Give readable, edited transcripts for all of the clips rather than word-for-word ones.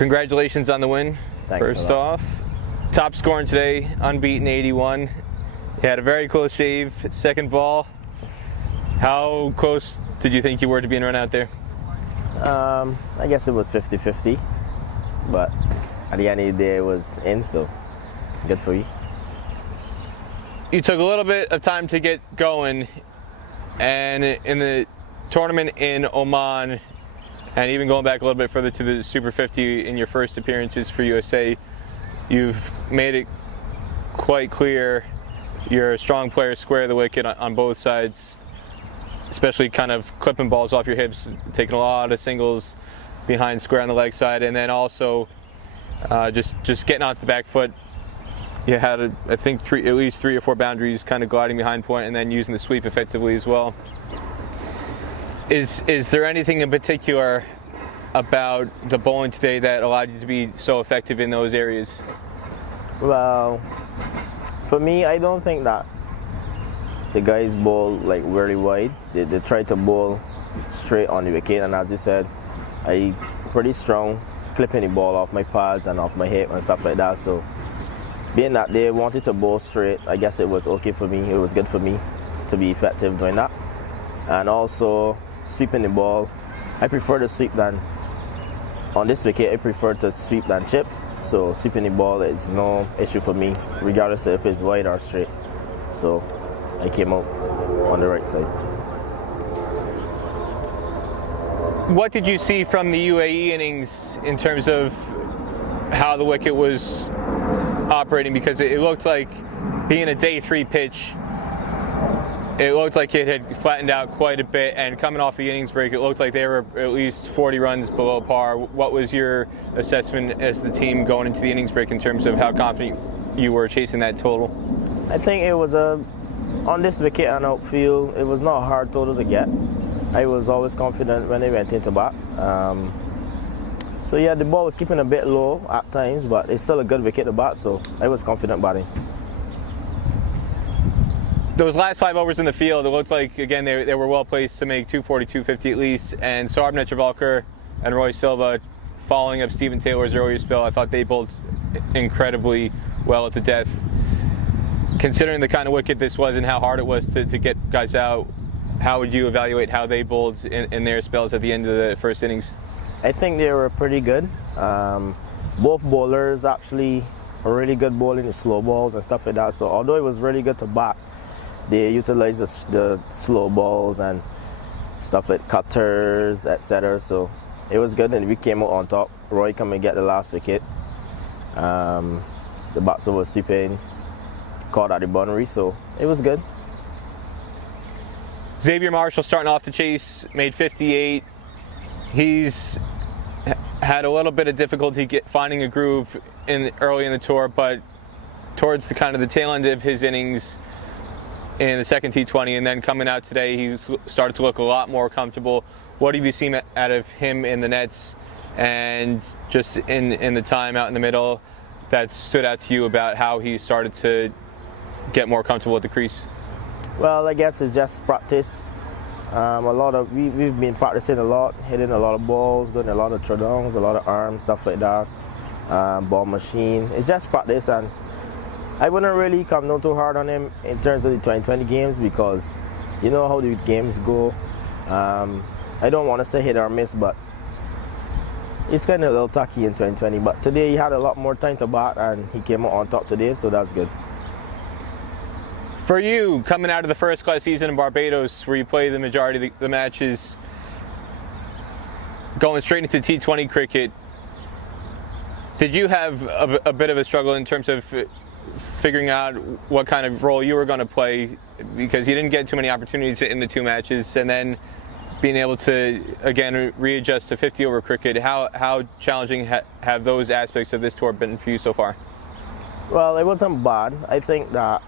Congratulations on the win. Thanks. First off, top scoring today, unbeaten 81. You had a very close shave, second ball. How close did you think you were to being run out there? I guess it was 50-50, but at the end of the day it was in, so good for you. You took a little bit of time to get going, and in the tournament in Oman, and even going back a little bit further to the Super 50 in your first appearances for USA, you've made it quite clear you're a strong player, square the wicket on both sides, especially kind of clipping balls off your hips, taking a lot of singles behind square on the leg side, and then also just getting off the back foot. You had, I think, at least 3 or 4 boundaries kind of gliding behind point and then using the sweep effectively as well. Is there anything in particular about the bowling today that allowed you to be so effective in those areas? Well, for me, I don't think that the guys bowl like very wide. They try to bowl straight on the wicket, and as you said, I pretty strong, clipping the ball off my pads and off my hip and stuff like that. So being that they wanted to bowl straight, I guess it was okay for me. It was good for me to be effective doing that. And also sweeping the ball, I prefer to sweep than, on this wicket, I prefer to sweep than chip. So sweeping the ball is no issue for me, regardless of if it's wide or straight. So I came out on the right side. What did you see from the UAE innings in terms of how the wicket was operating? Because it looked like, being a day 3 pitch, it looked like it had flattened out quite a bit, and coming off the innings break, it looked like they were at least 40 runs below par. What was your assessment as the team going into the innings break in terms of how confident you were chasing that total? I think it was on this wicket and outfield, it was not a hard total to get. I was always confident when they went into bat. So yeah, the ball was keeping a bit low at times, but it's still a good wicket to bat, so I was confident batting. Those last 5 overs in the field, it looked like, again, they were well placed to make 240, 250 at least, and Sarbnet Travalkar and Roy Silva following up Stephen Taylor's earlier spell, I thought they bowled incredibly well at the death. Considering the kind of wicket this was and how hard it was to get guys out, how would you evaluate how they bowled in their spells at the end of the first innings? I think they were pretty good. Both bowlers actually are really good bowling the slow balls and stuff like that. So although it was really good to bat, they utilized the slow balls and stuff like cutters, etc. So it was good, and we came out on top. Roy come and get the last wicket. The batsman was sweeping, caught at the boundary, so it was good. Xavier Marshall starting off the chase, made 58. He's had a little bit of difficulty finding a groove early in the tour, but towards the kind of the tail end of his innings in the second T20, and then coming out today, he's started to look a lot more comfortable. What have you seen out of him in the nets, and just in the time out in the middle, that stood out to you about how he started to get more comfortable at the crease? Well, I guess it's just practice. We've been practicing a lot, hitting a lot of balls, doing a lot of throwdowns, a lot of arms, stuff like that. Ball machine. It's just practice, and I wouldn't really come down too hard on him in terms of the 2020 games, because you know how the games go. I don't want to say hit or miss, but it's kind of a little tacky in 2020. But today he had a lot more time to bat, and he came out on top today, so that's good. For you, coming out of the first class season in Barbados, where you play the majority of the matches, going straight into T20 cricket, did you have a bit of a struggle in terms of figuring out what kind of role you were going to play, because you didn't get too many opportunities in the 2 matches, and then being able to, again, readjust to 50 over cricket? How challenging have those aspects of this tour been for you so far? Well, it wasn't bad. I think that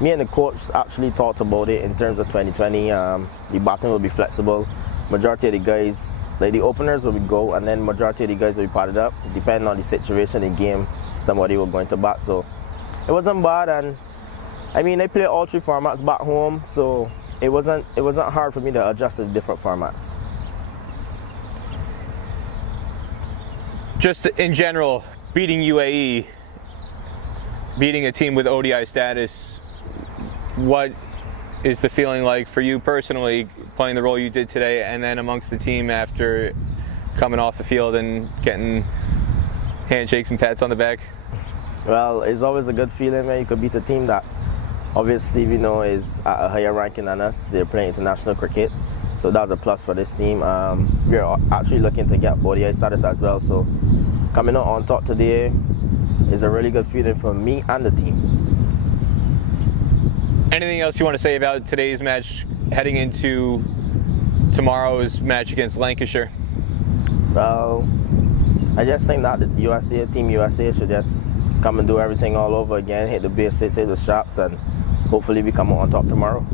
me and the coach actually talked about it in terms of 2020. The batting will be flexible. Majority of the guys, like the openers, will go, and then majority of the guys will be padded up. Depending on the situation in the game, somebody will go into bat. So it wasn't bad, and I mean, I play all 3 formats back home, so it wasn't hard for me to adjust to the different formats. Just in general, beating UAE, beating a team with ODI status, what is the feeling like for you personally, playing the role you did today, and then amongst the team after coming off the field and getting handshakes and pats on the back? Well, it's always a good feeling when you could beat a team that obviously we know is at a higher ranking than us. They're playing international cricket, so that's a plus for this team. We're actually looking to get ODI status as well, so coming out on top today is a really good feeling for me and the team. Anything else you want to say about today's match heading into tomorrow's match against Lancashire? Well, I just think that the Team USA should just come and do everything all over again, hit the basics, hit the shots, and hopefully we come out on top tomorrow.